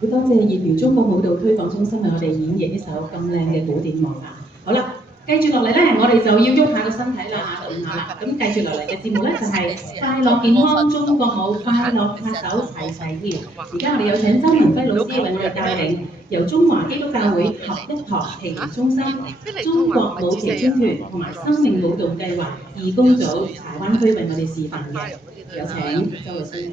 好多謝業餘中國舞蹈推廣中心為我哋演繹呢首咁靚嘅古典樂啊！好啦，繼住落嚟咧，我哋就要喐下個身體啦，動下啦。咁繼住落嚟嘅節目咧就係、快樂健康中國舞，快樂拍手齊齊跳。而家我哋有請周文輝老師為我哋帶領，由中華基督教會合一堂祈禱中心、中國舞祈專團同埋生命舞蹈計劃義工組柴灣區為我哋示範嘅。有請周老師。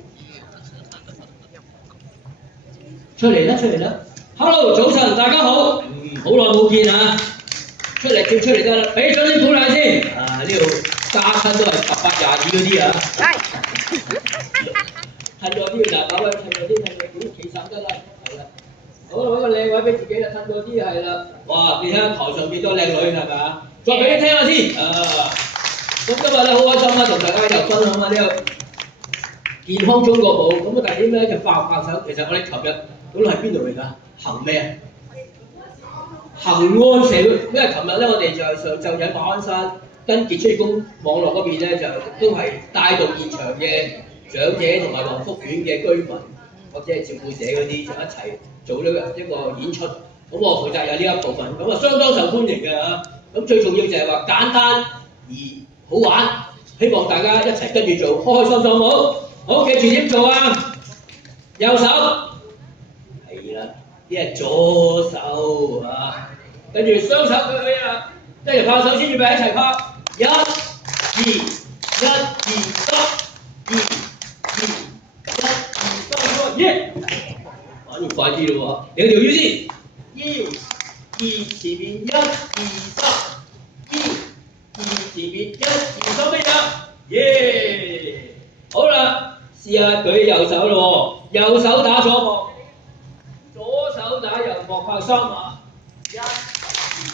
出嚟啦，出嚟啦 ！Hello， 早晨，大家好，好耐冇見啊！出嚟跳出嚟得啦，俾掌聲鼓勵先。啊，呢度加親都係18、22嗰啲啊。褪咗啲嗱，搞啦，褪咗啲，企實得啦，係啦。好，揾個靚位俾自己啦，褪咗啲係啦。哇，你睇下台上幾多靚女係咪啊？再俾你聽下先。啊，咁今日咧好開心啦，同大家又分享下呢個健康中國舞。咁啊，第二點咧就拍手。其實我哋琴日嗰度係邊度嚟㗎？恒咩啊？恒安社會，因為琴日咧我哋就係上晝喺馬鞍山跟傑出工網絡嗰邊咧，就都係帶動現場嘅長者同埋樂福院嘅居民或者係照顧者嗰啲，就一齊做呢一個演出。咁我負責有呢一部分，咁啊相當受歡迎嘅嚇。咁最重要就係話簡單而好玩，希望大家一齊跟住做，開開心心好。好，記住點做啊？右手。係啦，呢係左手啊，跟住雙手舉起啦，一齊拍手先，預備一齊拍，一、二、3、耶！玩要快啲咯喎，兩條腰先，腰、2前面1、2、3，腰、2前面1、2、3，咩呀？耶！好啦，試下舉右手咯喎，右手打左膊。左手打右膊拍3下，1、2、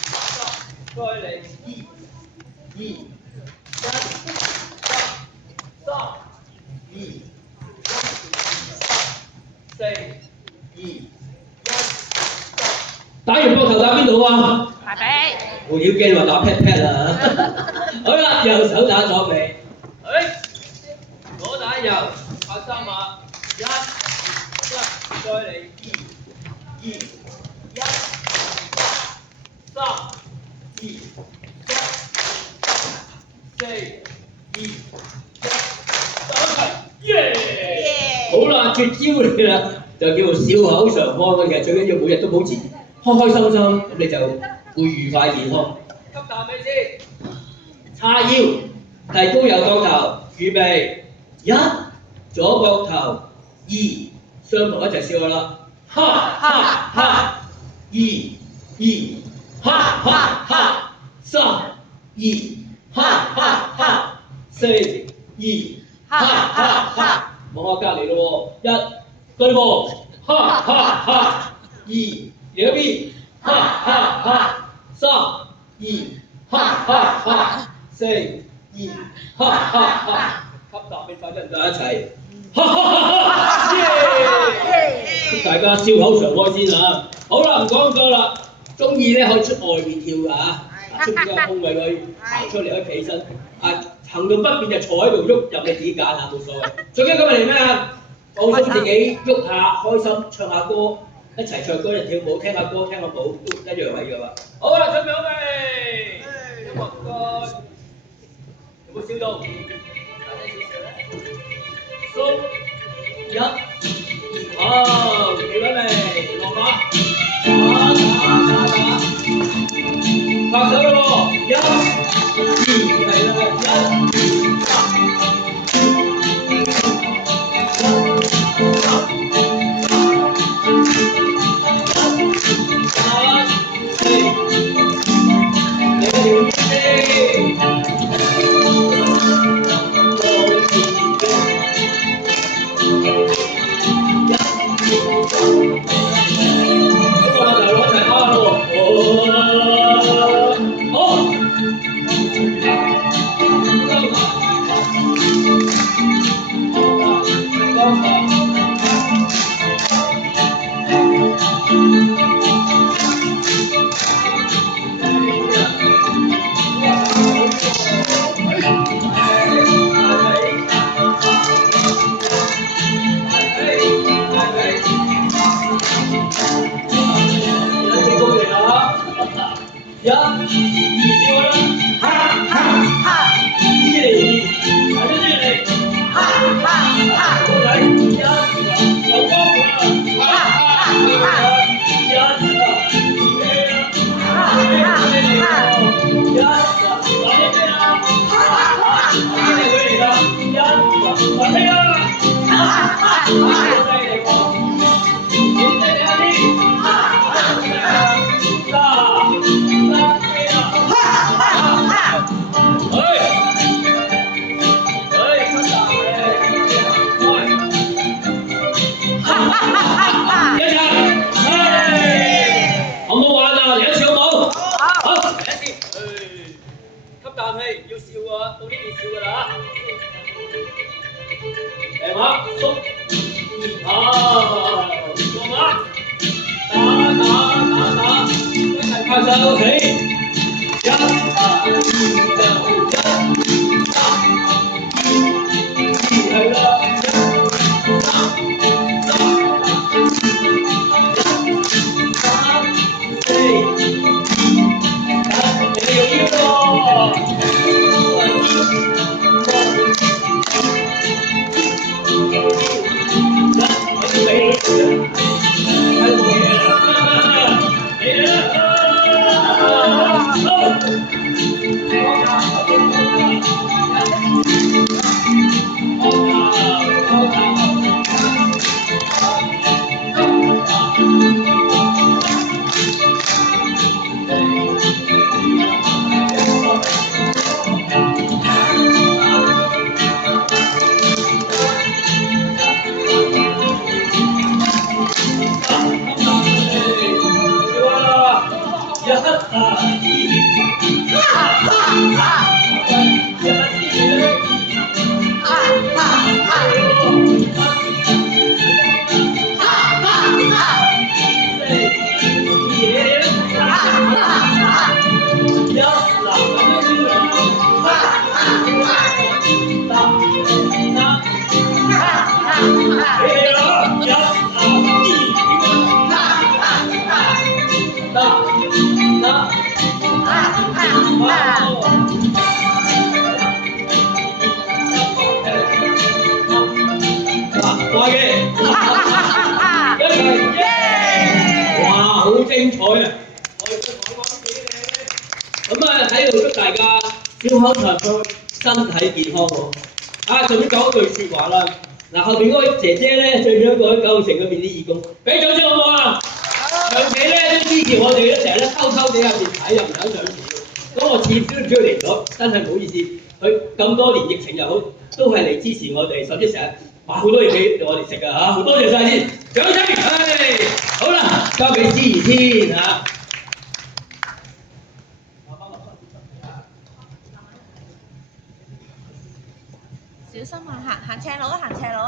3，再嚟2、1、3、2、4、2、1，打完膊頭打邊度啊？大髀。我妖驚話打 pat pat 啦。好啦，右手打左臂，左打右拍3下，1、再嚟2、1、3、2、4、2、1，耶！好啦，絕招嚟啦，就叫做笑口常開嘅。最緊要每日都保持開開心心，咁你就會愉快健康。吸啖氣先，叉腰，提高右膊頭，預備1，左膊頭2，雙膊一齊笑啦。哈哈哈，2、哈哈哈，3、哈哈哈，4、哈哈哈，望下隔離咯喎，1對望，哈哈哈，2兩邊，哈哈哈，3、哈哈哈，4、哈哈哈，吸啖氣，快啲大家一齊，哈哈哈，耶！祝大家笑口常開先啊！好啦，唔講咁多啦，中意咧可以出外面跳㗎嚇，出邊個空位可以行出嚟，可以企起身。行動不便就坐喺度喐，入你自己揀下冇所謂。最緊今日嚟咩啊？放鬆自己，喐下，開心，唱下歌，一齊唱歌，一齊跳舞，聽下歌，聽下舞，都一樣係㗎嘛。好啦，準備好未？音樂唔該，有冇笑到？大聲少少咧。鬆1、2，好，企穩未？落馬，打，拍手咯喎，1、2，係啦一、二笑啦，哈哈哈！二嚟二，大家嚟，哈哈哈！好睇，一又光盤啦，哈哈哈！一啊，咩啊？哈哈哈！一嗱呢啲啊，哈哈哈！呢啲會嚟啦，一嗱聽啊，哈哈哈！好犀利喎！你睇下啲，哈哈哈！好唔好玩啊？嚟一次好冇？好，嚟一次。吸啖氣，要笑啊！到呢邊笑㗎啦嚇。嚟馬，縮，過馬，打，一齊拍手起。一、二就一，三、係啦，四，你用呢個。精彩啊！咁啊喺度祝大家笑口常開，身體健康喎。啊，仲要講一句説話啦。嗱，後邊嗰位姐姐咧，最緊要喺九龍城嗰邊啲義工，俾掌聲好唔好啊？長期咧都支持我哋咧，成日咧偷偷地入邊睇，又唔想上市。咁我次次都唔知佢嚟咗，真係唔好意思。佢咁多年疫情又好，都係嚟支持我哋，甚至成日買好多嘢俾我哋食㗎嚇，好多謝晒先，掌聲！好啦，交俾思怡先嚇。小心啊！行斜路啊，行斜路。